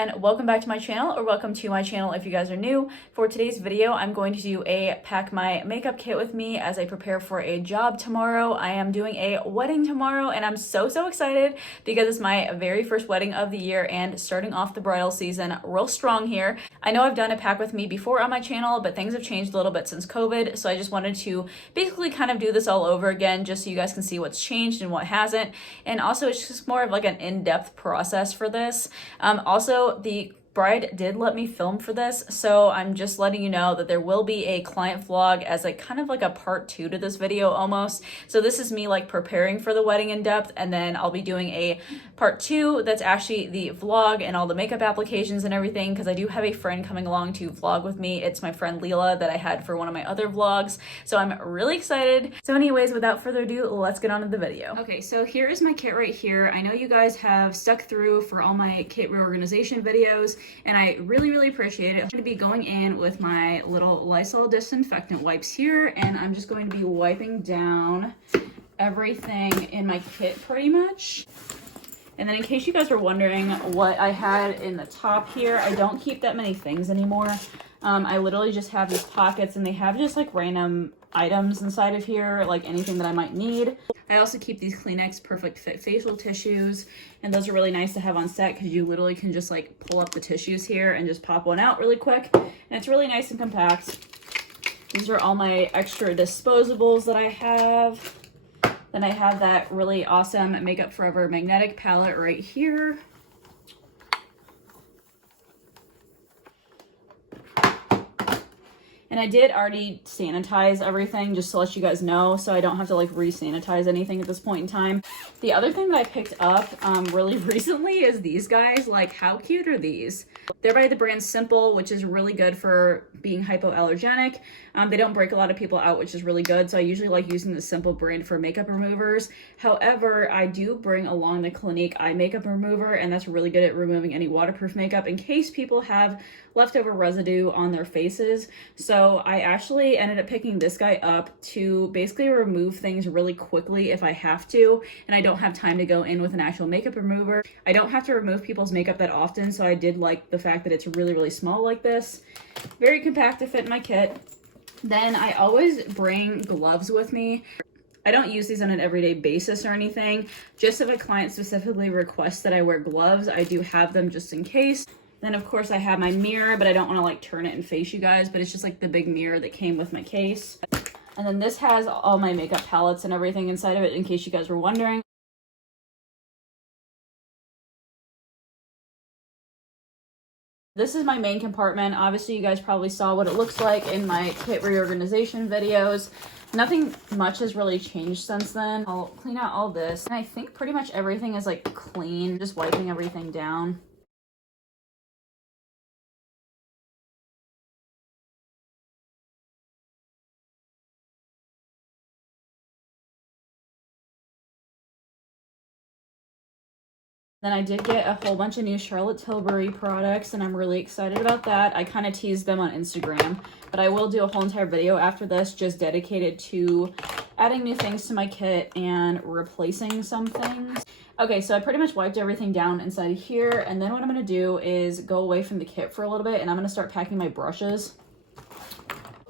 and welcome back to my channel, or welcome to my channel if you guys are new. For today's video, I'm going to do a pack my makeup kit with me as I prepare for a job tomorrow. I am doing a wedding tomorrow and I'm so excited because it's my very first wedding of the year and starting off the bridal season real strong here. I know I've done a pack with me before on my channel, but things have changed a little bit since COVID, so I just wanted to basically kind of do this all over again just so you guys can see what's changed and what hasn't. And also it's just more of like an in-depth process for this. Also, the bride did let me film for this, so I'm just letting you know that there will be a client vlog as like kind of like a part 2 to this video almost. So this is me like preparing for the wedding in depth, and then I'll be doing a part 2 that's actually the vlog and all the makeup applications and everything, because I do have a friend coming along to vlog with me. It's my friend Leela that I had for one of my other vlogs, so I'm really excited. So anyways, without further ado, let's get on to the video. Okay, so here is my kit right here. I know you guys have stuck through for all my kit reorganization videos, and I really appreciate it. I'm going to be going in with my little Lysol disinfectant wipes here, and I'm just going to be wiping down everything in my kit pretty much. And then in case you guys were wondering what I had in the top here, I don't keep that many things anymore. I literally just have these pockets, and they have just like random items inside of here, like anything that I might need. I also keep these Kleenex Perfect Fit facial tissues, and those are really nice to have on set because you literally can just like pull up the tissues here and just pop one out really quick, and it's really nice and compact. These are all my extra disposables that I have. Then I have that really awesome Makeup Forever magnetic palette right here. And I did already sanitize everything just to let you guys know, so I don't have to like re-sanitize anything at this point in time. The other thing that I picked up really recently is these guys. Like, how cute are these? They're by the brand Simple, which is really good for being hypoallergenic. They don't break a lot of people out, which is really good. So I usually like using the Simple brand for makeup removers. However, I do bring along the Clinique eye makeup remover, and that's really good at removing any waterproof makeup in case people have leftover residue on their faces. So I actually ended up picking this guy up to basically remove things really quickly if I have to, and I don't have time to go in with an actual makeup remover. I don't have to remove people's makeup that often, so I did like the fact that it's really small like this. Very compact to fit in my kit. Then I always bring gloves with me. I don't use these on an everyday basis or anything. Just if a client specifically requests that I wear gloves, I do have them just in case. Then of course I have my mirror, but I don't want to like turn it and face you guys, but it's just like the big mirror that came with my case. And then this has all my makeup palettes and everything inside of it in case you guys were wondering. This is my main compartment. Obviously you guys probably saw what it looks like in my kit reorganization videos. Nothing much has really changed since then. I'll clean out all this, and I think pretty much everything is like clean, just wiping everything down. Then I did get a whole bunch of new Charlotte Tilbury products, and I'm really excited about that. I kind of teased them on Instagram, but I will do a whole entire video after this just dedicated to adding new things to my kit and replacing some things. Okay, so I pretty much wiped everything down inside of here, and then what I'm going to do is go away from the kit for a little bit, and I'm going to start packing my brushes.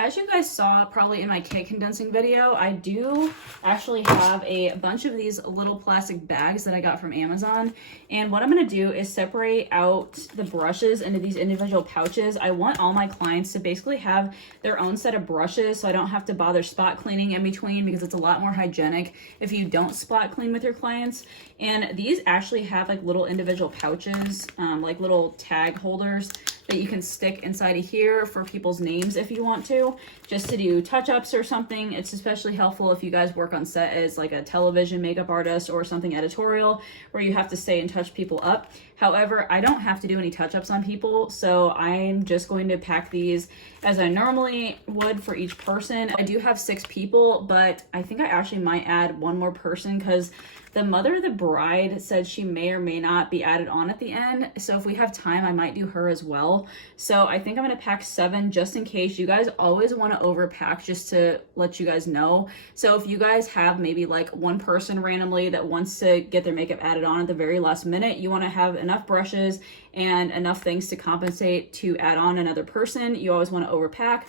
As you guys saw probably in my kit condensing video, I do actually have a bunch of these little plastic bags that I got from Amazon. And what I'm going to do is separate out the brushes into these individual pouches. I want all my clients to basically have their own set of brushes, so I don't have to bother spot cleaning in between, because it's a lot more hygienic if you don't spot clean with your clients. And these actually have like little individual pouches, like little tag holders that you can stick inside of here for people's names if you want to, just to do touch-ups or something. It's especially helpful if you guys work on set as like a television makeup artist or something editorial where you have to stay and touch people up. However, I don't have to do any touch-ups on people, so I'm just going to pack these as I normally would for each person. I do have 6 people, but I think I actually might add one more person because the mother of the bride said she may or may not be added on at the end. So if we have time, I might do her as well. well. So I think I'm gonna pack 7 just in case. You guys always want to overpack, just to let you guys know. So if you guys have maybe like one person randomly that wants to get their makeup added on at the very last minute, you want to have enough brushes and enough things to compensate to add on another person. You always want to overpack.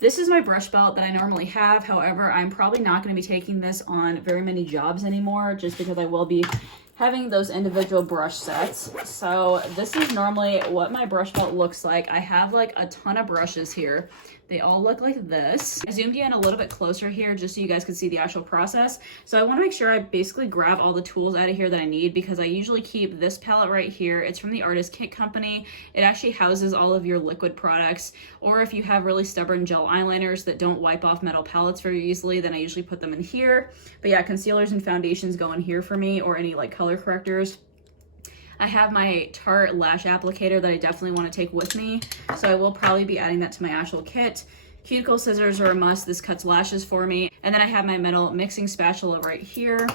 This is my brush belt that I normally have. However, I'm probably not going to be taking this on very many jobs anymore, just because I will be having those individual brush sets. So this is normally what my brush belt looks like. I have like a ton of brushes here. They all look like this. I zoomed in a little bit closer here just so you guys can see the actual process. So I want to make sure I basically grab all the tools out of here that I need, because I usually keep this palette right here. It's from the Artist Kit Company. It actually houses all of your liquid products, or if you have really stubborn gel eyeliners that don't wipe off metal palettes very easily, then I usually put them in here. But yeah, concealers and foundations go in here for me, or any like color correctors. I have my Tarte lash applicator that I definitely want to take with me, so I will probably be adding that to my actual kit. Cuticle scissors are a must. This cuts lashes for me. And then I have my metal mixing spatula right here.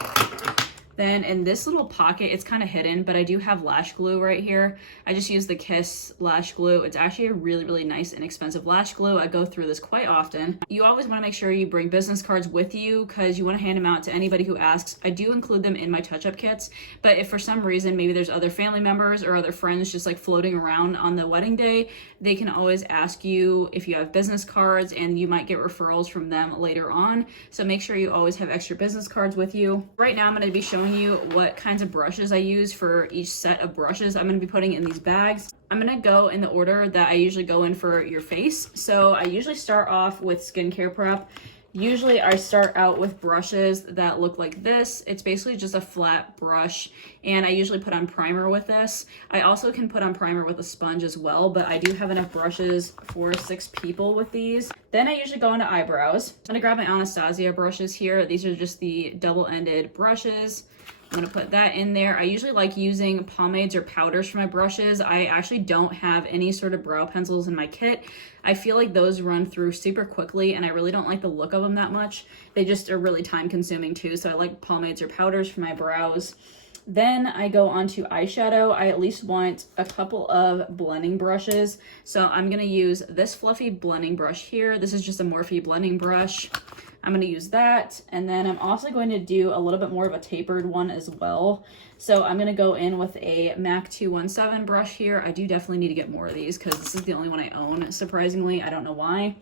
Then in this little pocket, it's kind of hidden, but I do have lash glue right here. I just use the Kiss lash glue. It's actually a really, really nice, inexpensive lash glue. I go through this quite often. You always want to make sure you bring business cards with you, because you want to hand them out to anybody who asks. I do include them in my touch-up kits, but if for some reason maybe there's other family members or other friends just like floating around on the wedding day, they can always ask you if you have business cards, and you might get referrals from them later on. So make sure you always have extra business cards with you. Right now I'm going to be showing you what kinds of brushes I use for each set of brushes I'm going to be putting in these bags. I'm going to go in the order that I usually go in for your face. So I usually start off with skincare prep. Usually I start out with brushes that look like this. It's basically just a flat brush, and I usually put on primer with this. I also can put on primer with a sponge as well, but I do have enough brushes for 6 people with these. Then I usually go into eyebrows. I'm gonna grab my Anastasia brushes here. These are just the double-ended brushes. I'm gonna put that in there. I usually like using pomades or powders for my brushes. I actually don't have any sort of brow pencils in my kit. I feel like those run through super quickly, and I really don't like the look of them that much. They just are really time consuming too, so I like pomades or powders for my brows. Then I go on to eyeshadow. I at least want a couple of blending brushes. So I'm gonna use this fluffy blending brush here. This is just a Morphe blending brush. I'm going to use that, and then I'm also going to do a little bit more of a tapered one as well. So I'm going to go in with a MAC 217 brush here. I do definitely need to get more of these, because this is the only one I own, surprisingly. I don't know why.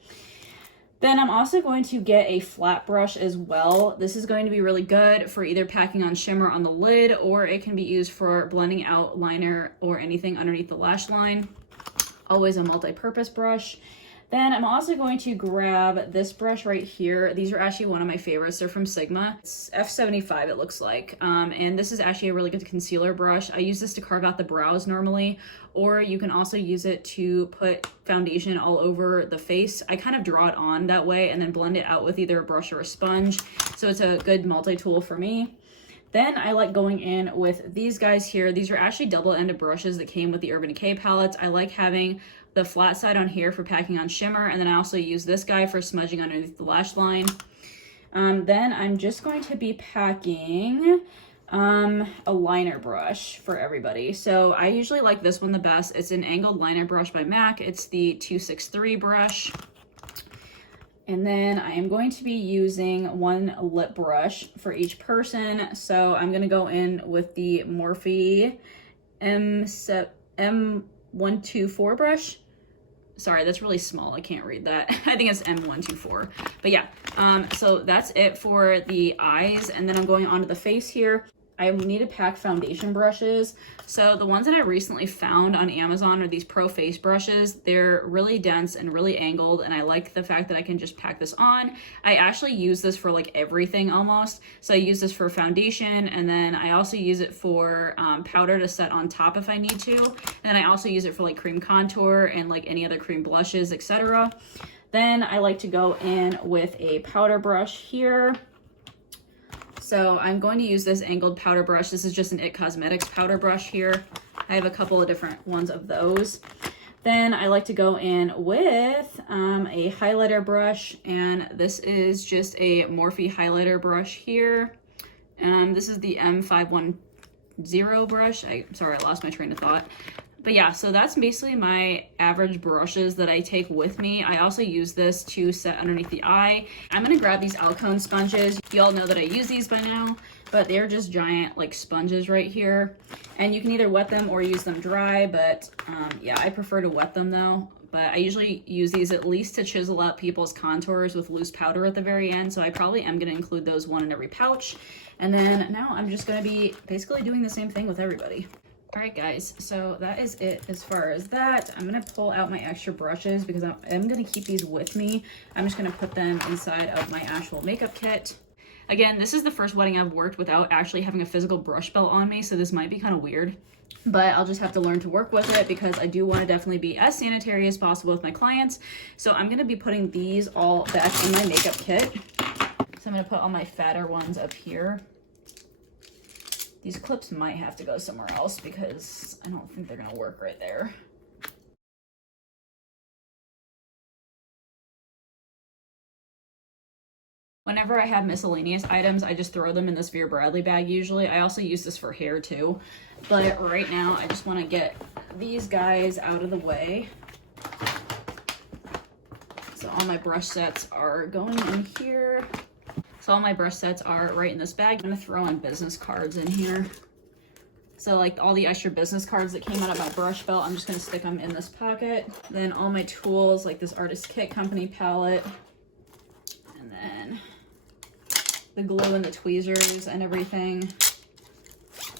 Then I'm also going to get a flat brush as well. This is going to be really good for either packing on shimmer on the lid, or it can be used for blending out liner or anything underneath the lash line. Always a multi-purpose brush. Then I'm also going to grab this brush right here. These are actually one of my favorites. They're from Sigma. It's F75, it looks like. And this is actually a really good concealer brush. I use this to carve out the brows normally, or you can also use it to put foundation all over the face. I kind of draw it on that way and then blend it out with either a brush or a sponge. So it's a good multi-tool for me. Then I like going in with these guys here. These are actually double-ended brushes that came with the Urban Decay palettes. I like having the flat side on here for packing on shimmer, and then I also use this guy for smudging underneath the lash line. Then I'm just going to be packing a liner brush for everybody. So I usually like this one the best. It's an angled liner brush by MAC. It's the 263 brush. And then I am going to be using one lip brush for each person. So I'm going to go in with the Morphe M124 brush. Sorry, that's really small. I can't read that. I think it's M124. But yeah, so that's it for the eyes. And then I'm going on to the face here. I need to pack foundation brushes. So the ones that I recently found on Amazon are these Pro Face brushes. They're really dense and really angled, and I like the fact that I can just pack this on. I actually use this for like everything almost. So I use this for foundation, and then I also use it for powder to set on top if I need to. And then I also use it for like cream contour and like any other cream blushes, etc. Then I like to go in with a powder brush here. So I'm going to use this angled powder brush. This is just an IT Cosmetics powder brush here. I have a couple of different ones of those. Then I like to go in with a highlighter brush, and this is just a Morphe highlighter brush here. This is the M510 brush. Sorry, I lost my train of thought. But yeah, so that's basically my average brushes that I take with me. I also use this to set underneath the eye. I'm gonna grab these Alcone sponges. You all know that I use these by now, but they're just giant like sponges right here. And you can either wet them or use them dry, but yeah, I prefer to wet them though. But I usually use these at least to chisel out people's contours with loose powder at the very end. So I probably am gonna include those one in every pouch. And then now I'm just gonna be basically doing the same thing with everybody. All right, guys, so that is it as far as that. I'm gonna pull out my extra brushes because I'm gonna keep these with me. I'm just gonna put them inside of my actual makeup kit. Again, this is the first wedding I've worked without actually having a physical brush belt on me, so this might be kind of weird, but I'll just have to learn to work with it because I do want to definitely be as sanitary as possible with my clients. So I'm gonna be putting these all back in my makeup kit. So I'm gonna put all my fatter ones up here. These clips might have to go somewhere else because I don't think they're gonna work right there. Whenever I have miscellaneous items, I just throw them in this Vera Bradley bag usually. I also use this for hair too. But right now, I just want to get these guys out of the way. So all my brush sets are going in here. So all my brush sets are right in this bag. I'm going to throw in business cards in here. So like all the extra business cards that came out of my brush belt, I'm just going to stick them in this pocket. Then all my tools, like this Artist Kit Company palette. And then the glue and the tweezers and everything.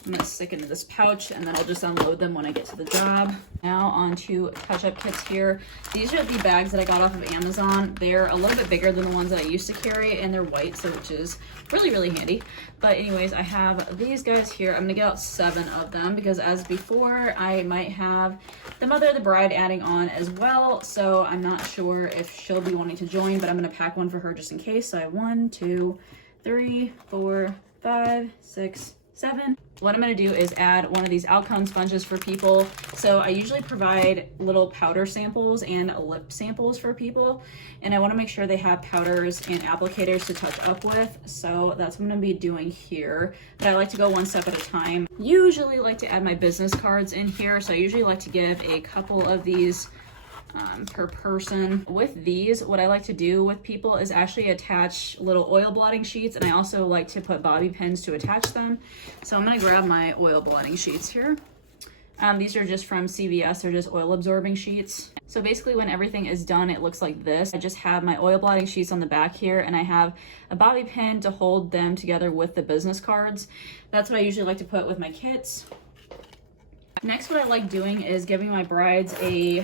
I'm gonna stick into this pouch and then I'll just unload them when I get to the job. Now on to touch-up kits here. These are the bags that I got off of Amazon. They're a little bit bigger than the ones that I used to carry and they're white, so which is really, really handy. But anyways, I have these guys here. I'm gonna get out 7 of them because as before, I might have the mother of the bride adding on as well. So I'm not sure if she'll be wanting to join, but I'm gonna pack one for her just in case. So I have 1, 2, 3, 4, 5, 6, 7. What I'm going to do is add one of these Alcone sponges for people. So I usually provide little powder samples and lip samples for people. And I want to make sure they have powders and applicators to touch up with. So that's what I'm going to be doing here. But I like to go one step at a time. Usually like to add my business cards in here. So I usually like to give a couple of these per person. With these, what I like to do with people is actually attach little oil blotting sheets, and I also like to put bobby pins to attach them. So I'm going to grab my oil blotting sheets here. These are just from CVS. They're just oil absorbing sheets. So basically when everything is done, it looks like this. I just have my oil blotting sheets on the back here, and I have a bobby pin to hold them together with the business cards. That's what I usually like to put with my kits. Next, what I like doing is giving my brides a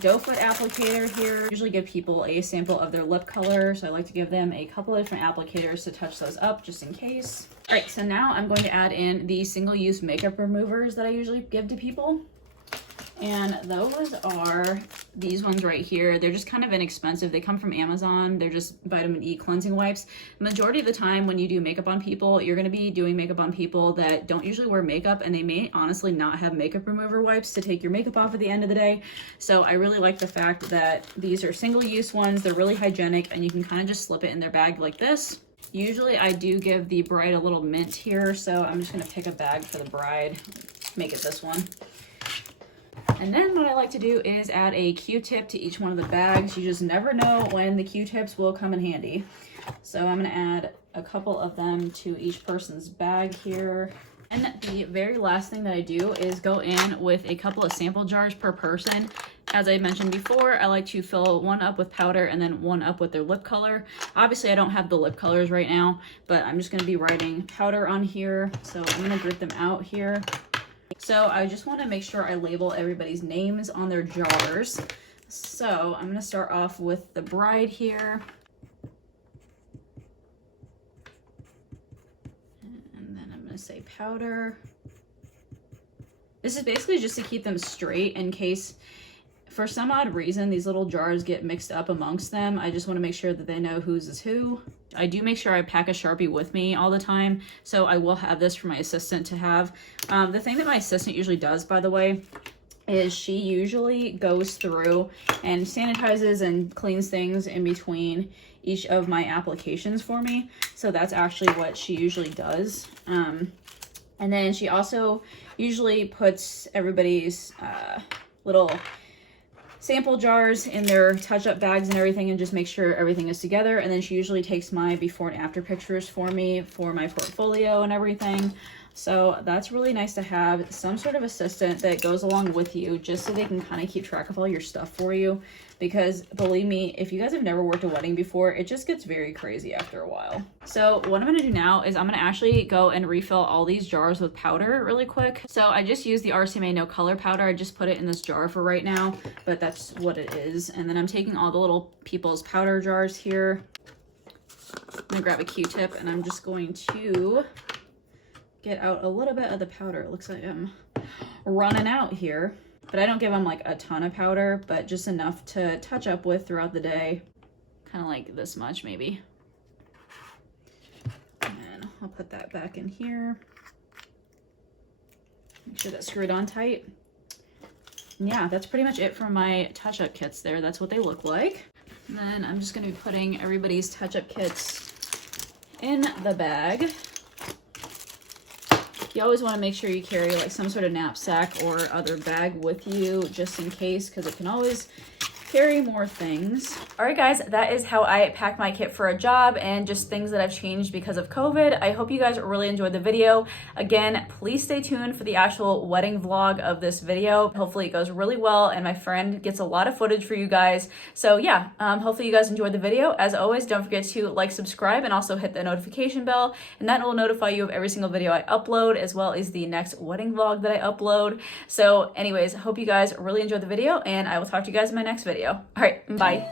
doe foot applicator here. I usually give people a sample of their lip color, so I like to give them a couple of different applicators to touch those up just in case. All right, so now I'm going to add in the single-use makeup removers that I usually give to people. And those are these ones right here. They're just kind of inexpensive. They come from Amazon. They're just vitamin E cleansing wipes. Majority of the time when you do makeup on people, you're going to be doing makeup on people that don't usually wear makeup, and they may honestly not have makeup remover wipes to take your makeup off at the end of the day. So I really like the fact that these are single-use ones. They're really hygienic, and you can kind of just slip it in their bag like this. Usually I do give the bride a little mint here, so I'm just going to pick a bag for the bride. Make it this one. And then what I like to do is add a Q-tip to each one of the bags. You just never know when the Q-tips will come in handy. So I'm going to add a couple of them to each person's bag here. And the very last thing that I do is go in with a couple of sample jars per person. As I mentioned before, I like to fill one up with powder and then one up with their lip color. Obviously, I don't have the lip colors right now, but I'm just going to be writing powder on here. So I'm going to group them out here. So I just want to make sure I label everybody's names on their jars. So I'm going to start off with the bride here. And then I'm going to say powder. This is basically just to keep them straight in case for some odd reason these little jars get mixed up amongst them. I just want to make sure that they know whose is who. I do make sure I pack a Sharpie with me all the time, so I will have this for my assistant to have. The thing that my assistant usually does, by the way, is she usually goes through and sanitizes and cleans things in between each of my applications for me. So that's actually what she usually does. And then she also usually puts everybody's little sample jars in their touch-up bags and everything, and just make sure everything is together. And then she usually takes my before and after pictures for me for my portfolio and everything. So that's really nice to have some sort of assistant that goes along with you, just so they can kind of keep track of all your stuff for you. Because believe me, if you guys have never worked a wedding before, it just gets very crazy after a while. So what I'm gonna do now is I'm gonna actually go and refill all these jars with powder really quick. So I just used the RCMA No Color powder. I just put it in this jar for right now, but that's what it is. And then I'm taking all the little people's powder jars here. I'm gonna grab a Q-tip and I'm just going to get out a little bit of the powder. It looks like I'm running out here. But I don't give them like a ton of powder, but just enough to touch up with throughout the day. Kind of like this much maybe. And I'll put that back in here. Make sure that's screwed on tight. And yeah, that's pretty much it for my touch-up kits there. That's what they look like. And then I'm just gonna be putting everybody's touch-up kits in the bag. You always want to make sure you carry like some sort of knapsack or other bag with you just in case, because it can always carry more things. All right, guys, that is how I pack my kit for a job and just things that I've changed because of COVID. I hope you guys really enjoyed the video. Again, please stay tuned for the actual wedding vlog of this video. Hopefully it goes really well and my friend gets a lot of footage for you guys. So yeah, hopefully you guys enjoyed the video. As always, don't forget to like, subscribe, and also hit the notification bell, and that will notify you of every single video I upload, as well as the next wedding vlog that I upload. So anyways, I hope you guys really enjoyed the video, and I will talk to you guys in my next video. All right, bye.